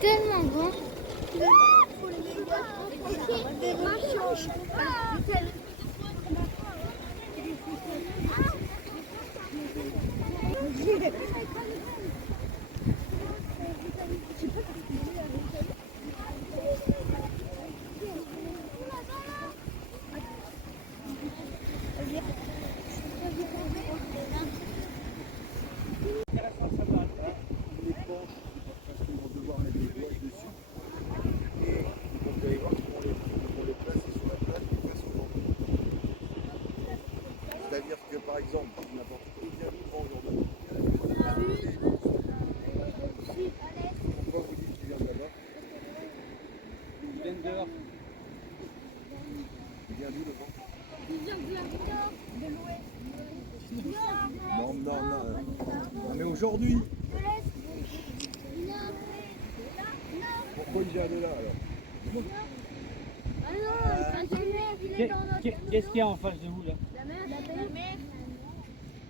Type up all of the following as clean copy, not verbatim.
tellement bon. C'est-à-dire que par exemple, n'importe qui vient nous vend aujourd'hui. Pourquoi vous dites qu'il vient de là-bas? Ils viennent dehors. Il vient d'où le vent? Il vient de l'ouest. Non, non, non. Non, mais aujourd'hui, pourquoi il vient de là alors? Qu'est-ce qu'il y a en face de vous là? La mer.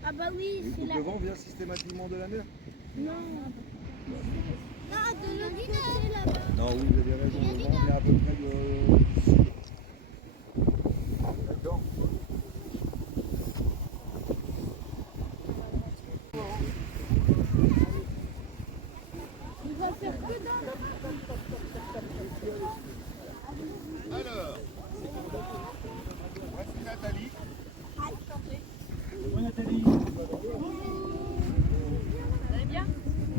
Ah bah oui, Et c'est donc la... le vent vient systématiquement de la mer? Non. Non, de l'autre côté là-bas. Non, oui, vous avez raison, le vent vient à peu près du sud. D'accord? Il va faire que dalle. Alors, voici Nathalie. Bonjour Nathalie. Vous allez bien?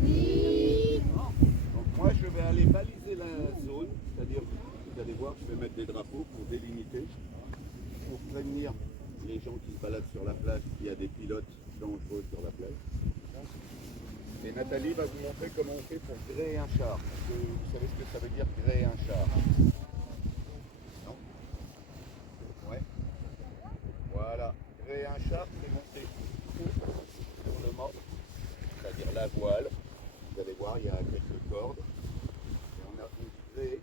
Oui. Donc moi je vais aller baliser la zone, c'est-à-dire, vous allez voir, je vais mettre des drapeaux pour délimiter, pour prévenir les gens qui se baladent sur la plage qu'il y a des pilotes dangereux sur la plage. Et Nathalie va vous montrer comment on fait pour gréer un char. Parce que vous savez ce que ça veut dire gréer un char? Non? Ouais. Voilà. Gréer un char, c'est monter sur le mât, c'est-à dire la voile. Vous allez voir, il y a quelques cordes. Et on a une grée,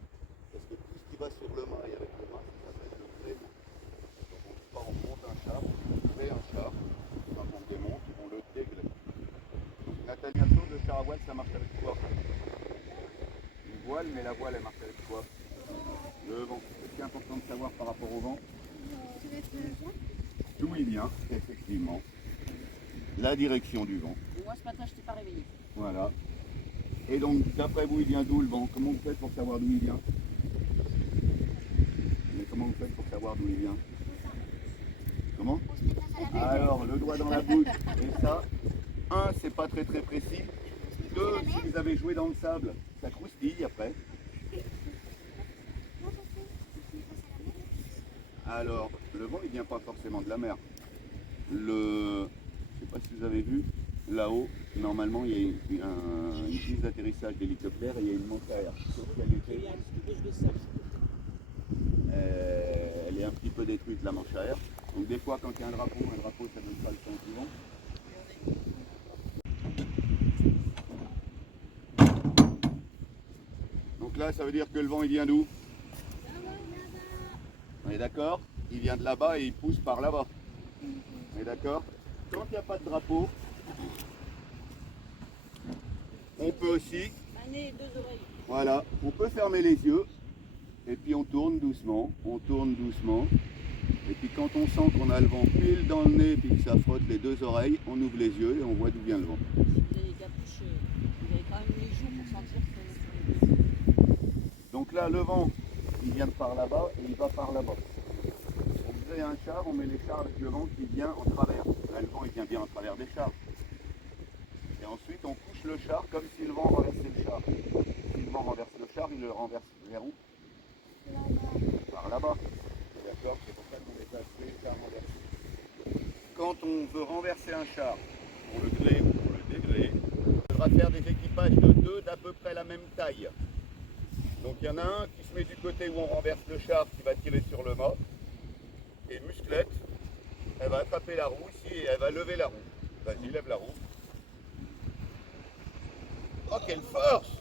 parce que tout ce qui va sur le mât et avec le mât, ça s'appelle le gréement. Donc on monte un char, on grée un char. Quand on le démonte, on le dégrée. Nathalie, le char à voile, ça marche avec quoi? Une voile, mais la voile, elle marche avec quoi? Le vent. C'est ce qui est important de savoir par rapport au vent. D'où il vient, effectivement. La direction du vent. Moi ce matin je t'ai pas réveillé. Voilà. Et donc, d'après vous, il vient d'où le vent? Comment vous faites pour savoir d'où il vient? Mais comment vous faites pour savoir d'où il vient? Comment? Alors, le doigt dans la bouche. Et ça, un, c'est pas très très précis. Deux, si vous avez joué dans le sable, ça croustille après. Alors, le vent, il vient pas forcément de la mer. Je sais pas si vous avez vu, là-haut, normalement, il y a une piste d'atterrissage d'hélicoptère et il y a une manche à air. Sauf qu'elle elle est un petit peu détruite, la manche à air. Donc des fois, quand il y a un drapeau, ça donne pas le sens du vent. Donc là, ça veut dire que le vent, il vient d'où? On est d'accord? Il vient de là-bas et il pousse par là-bas. On est d'accord? Quand il n'y a pas de drapeau, on peut aussi, Un nez et deux oreilles. voilà, on peut fermer les yeux et puis on tourne doucement, et puis quand on sent qu'on a le vent pile dans le nez et que ça frotte les deux oreilles, on ouvre les yeux et on voit d'où vient le vent. Si vous avez les capuches, vous avez quand même les joues pour sentir que c'est... Donc là, le vent, il vient de par là-bas et il va par là-bas. On crée un char, on met les chars avec le vent qui vient en travers. Là, le vent, il vient bien en travers des chars. Et ensuite, on couche le char comme si le vent renversait le char. Si le vent renverse le char, il le renverse vers où? Par là-bas. D'accord? C'est pour ça qu'on est passé char renversé. Quand on veut renverser un char, pour le gréer ou pour le dégréer, on devra faire des équipages de deux d'à peu près la même taille. Donc il y en a un qui se met du côté où on renverse le char, qui va tirer sur le mât. Et Musclette, elle va attraper la roue ici et elle va lever la roue. Vas-y, lève la roue. Oh, quelle force!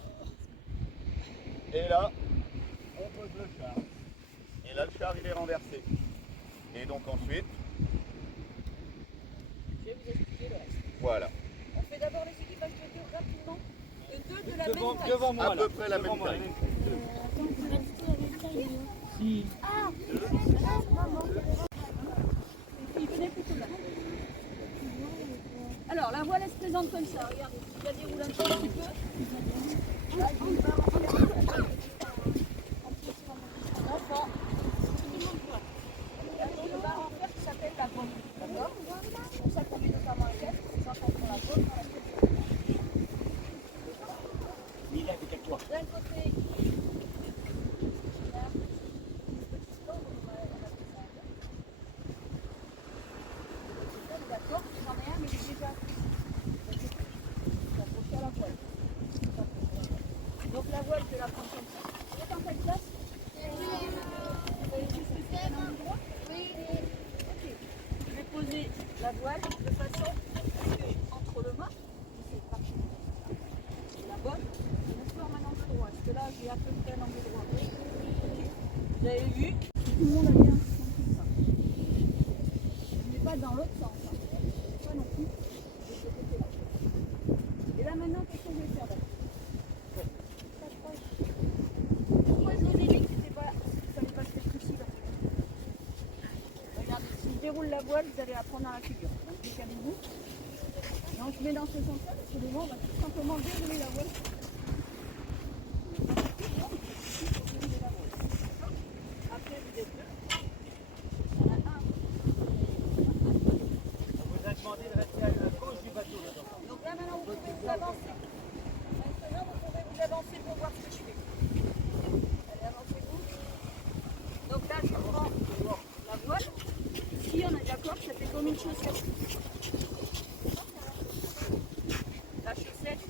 Et là, on pose le char. Et là, le char, il est renversé. Et donc ensuite, Je vais vous expliquer le reste. voilà. On fait d'abord les équipages de deux rapidement. Une deux de la même taille. Devant moi, À là. peu près la Devant même moi, taille. Attends, c'est pas du tout la même taille. Si. Ah, maman. Il venait plutôt là. Alors, la voile, elle se présente comme ça. Regarde, je la déroule un petit peu. Là, il y a une barre en fer. L'enfant. Il y a une barre en fer qui s'appelle la voile. D'accord? C'est pour ça qu'on met notamment un casque. Les enfants font la voile dans la tête. Il est avec toi. D'un côté, d'accord, j'en ai un, mais il est déjà accroché à la voile. Donc la voile, je vais la prendre comme ça. Vous êtes en quelle classe? Vous avez vu ce que c'est un endroit? Ok. Je vais poser la voile de façon entre le mât, c'est parti. Et la bonne, je me forme un angle droit. Parce que là, j'ai à peu près un angle droit. Ok. Vous avez vu? Tout le monde a bien compris ça. Mais pas dans l'autre sens. Hein. Pas non plus de ce côté-là. Et là maintenant, qu'est-ce que je vais faire? Pourquoi je vous ai dit que c'était pas, qu'il fallait pas se mettre ici là? Regardez, si je déroule la voile, vous allez la prendre dans la figure. Donc décalez-vous. Donc je mets dans ce sens-là, parce que devant, on va tout simplement dérouler la voile. Après, vous êtes deux. Il y en a un. On vous a demandé de rester à la gauche du bateau. Là. Donc là maintenant vous pouvez vous avancer. Maintenant vous pouvez vous avancer pour voir ce que je fais. Allez, avancez-vous. Donc là je prends la voile. Ici on est d'accord, ça fait comme une chaussette. La chaussette,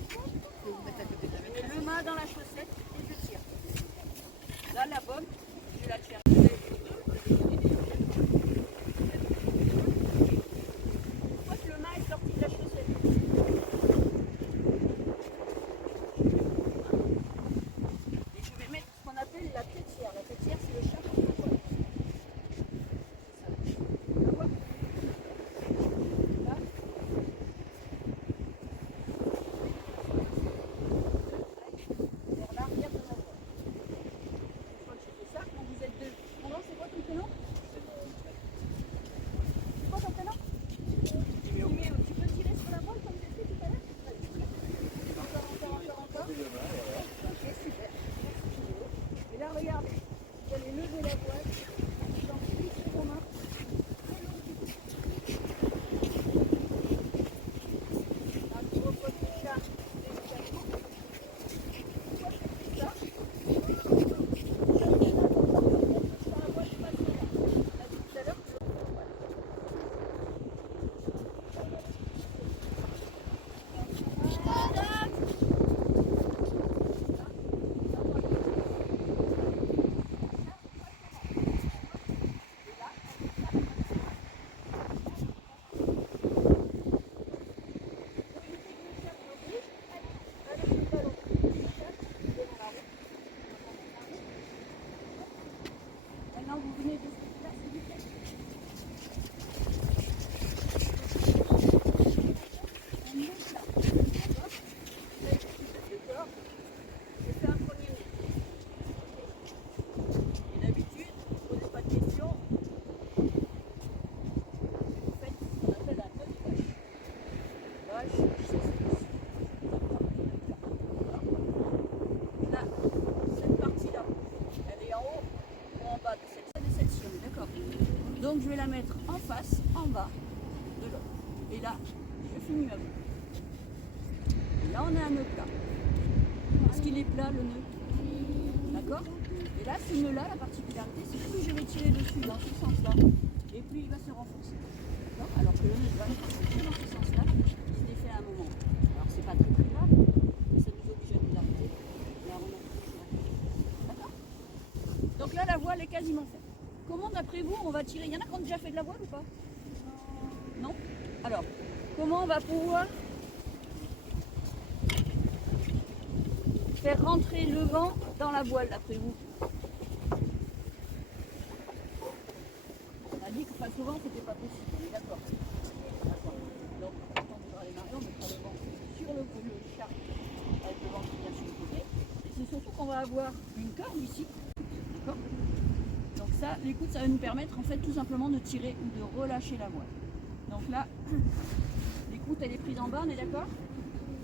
je mets le mât dans la chaussette et je tire. Là la bonne, je vais la tirer. Une fois que le mât est sorti de la chaussette, et je vais mettre ce qu'on appelle la têtière. La têtière, c'est le chapeau de la voile. C'est ça. La voile. Là. Vers l'arrière de la voile. Une fois que j'ai fait ça, quand vous êtes deux. Alors, c'est quoi ton prénom? C'est quoi ton prénom? Timéo. Tu peux tirer sur la voile comme j'ai fait tout à l'heure? Encore. Ok, super. Et là, regardez. Vous allez lever la voile. Vous en plissez vos mains. Là, vous reposez ça délicatement. Une fois que vous faites ça, sur la voile, je passe là. On a dit tout à l'heure que voilà. Maintenant, vous venez de ce là, s'il vous plaît. Un autre là. D'accord? Vous avez fait d'accord. J'ai fait un premier nez. Et d'habitude, vous ne posez pas de questions. Vous faites ce qu'on appelle un nœud de vache. Vache, c'est ceci. Là, cette partie-là, elle est en haut ou en bas de cette section, d'accord? Donc je vais la mettre en face, en bas de l'autre. Et là, je finis ma boucle. Et là, on a un nœud plat. Est-ce qu'il est plat, le nœud? D'accord? Et là, ce nœud-là, la particularité, c'est que plus je vais tirer dessus dans ce sens-là, et plus il va se renforcer. D'accord? Alors que le nœud va être dans ce sens-là, il se défait à un moment. Alors c'est pas très très grave, mais ça nous oblige à nous arrêter. Et à remettre toujours la tête. D'accord? Donc là, la voile est quasiment faite. Comment, d'après vous, on va tirer? Il y en a qui ont déjà fait de la voile ou pas? Non? Alors, comment on va pouvoir faire rentrer le vent dans la voile, d'après vous? On a dit que pas souvent, c'était pas possible. On est d'accord? D'accord. Donc, quand on voudra les marier, on mettra le vent sur le char avec le vent qui vient sur le côté. Et c'est surtout qu'on va avoir une corde ici. D'accord? Donc ça, l'écoute, ça va nous permettre en fait tout simplement de tirer ou de relâcher la voile. Donc là, l'écoute elle est prise en bas, on est d'accord?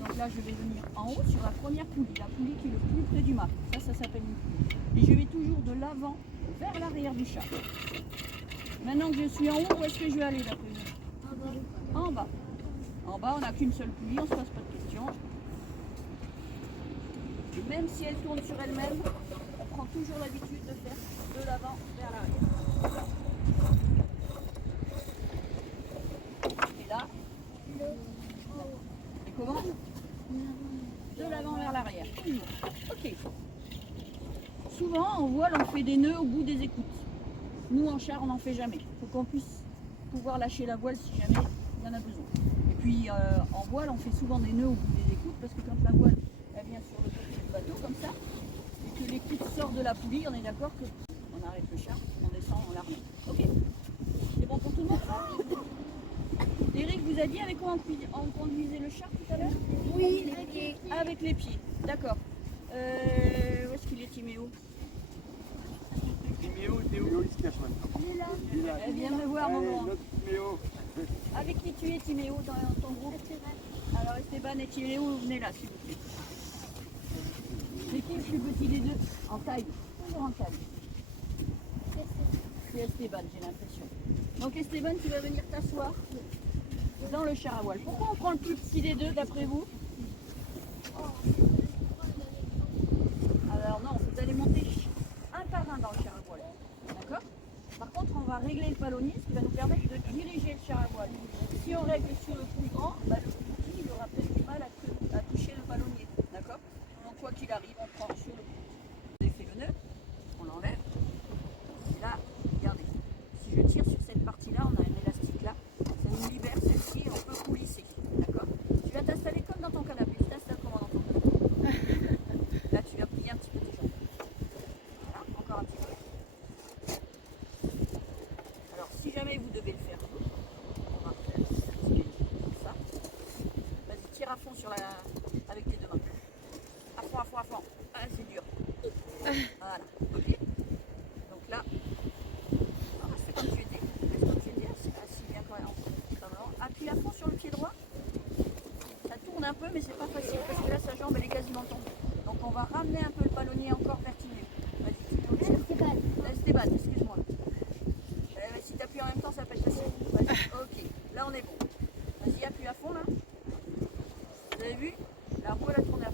Donc là, je vais venir en haut sur la première poulie, la poulie qui est le plus près du mât. Ça s'appelle une poulie. Et je vais toujours de l'avant vers l'arrière du char. Maintenant que je suis en haut, où est-ce que je vais aller d'après vous? En bas. En bas, on n'a qu'une seule poulie, on ne se pose pas de questions. Et même si elle tourne sur elle-même, on prend toujours l'habitude de faire de l'avant vers l'arrière. Et là, et comment? De l'avant vers l'arrière. Ok. Souvent, en voile, on fait des nœuds au bout des écoutes. Nous, en char, on n'en fait jamais. Il faut qu'on puisse pouvoir lâcher la voile si jamais il y en a besoin. Et puis, en voile, on fait souvent des nœuds au bout des écoutes parce que quand la voile elle vient sur le côté du bateau, comme ça, et que l'écoute sort de la poulie, on est d'accord que on arrête le char, on descend, on la remet. Ok? C'est bon pour tout le monde, ça? Eric vous a dit avec quoi on conduisait le char tout à l'heure? Oui, les pieds. Avec les pieds, d'accord. Où est-ce qu'il est, Timéo? Timéo, Théo, il se cache maintenant. Il est là. Viens me voir, maman. Notre Timéo. Avec qui tu es, Timéo, dans ton groupe? Alors, Esteban et Timéo, venez là, s'il vous plaît. C'est qui le plus petit des deux? En taille, toujours en taille. C'est Esteban, j'ai l'impression. Donc, Esteban, tu vas venir t'asseoir dans le char à voile. Pourquoi on prend le plus petit des deux, d'après vous? Alors non, vous allez monter un par un dans le char à voile. D'accord? Par contre, on va régler le palonnier, ce qui va nous permettre de diriger le char à voile. Si on règle sur le plus grand, bah, le plus petit, il aura peut-être du mal à toucher le palonnier. D'accord? Donc quoi qu'il arrive, on prend sur le plus petit. Vous avez fait le nœud, on l'enlève. Et là, regardez, si je tire sur cette partie-là, on a un élastique là, ça nous libère celle-ci et on peut coulisser. D'accord? Tu vas t'installer comme dans ton canapé. Tu t'installes comment dans ton canapé? Là, tu vas plier un petit peu tes jambes. Voilà, encore un petit peu. Alors, si jamais vous devez le faire, on va faire un petit peu comme ça. Vas-y, tire à fond avec les deux mains. À fond, à fond, à fond. Ah, c'est dur. Voilà, ok? Donc là, reste comme tu étais. Reste comme tu étais, assis bien quand même. Appuie à fond sur le pied droit. Ça tourne un peu, mais c'est pas facile parce que là, sa jambe, elle est quasiment tombée. Donc on va ramener un peu le palonnier encore vers Timéo. Vas-y, Timéo. Esteban, excuse-moi. Si tu appuies en même temps, ça peut être facile. Vas-y, ok. Là, on est bon. Vas-y, appuie à fond, là. Vous avez vu? La roue, elle a tourné à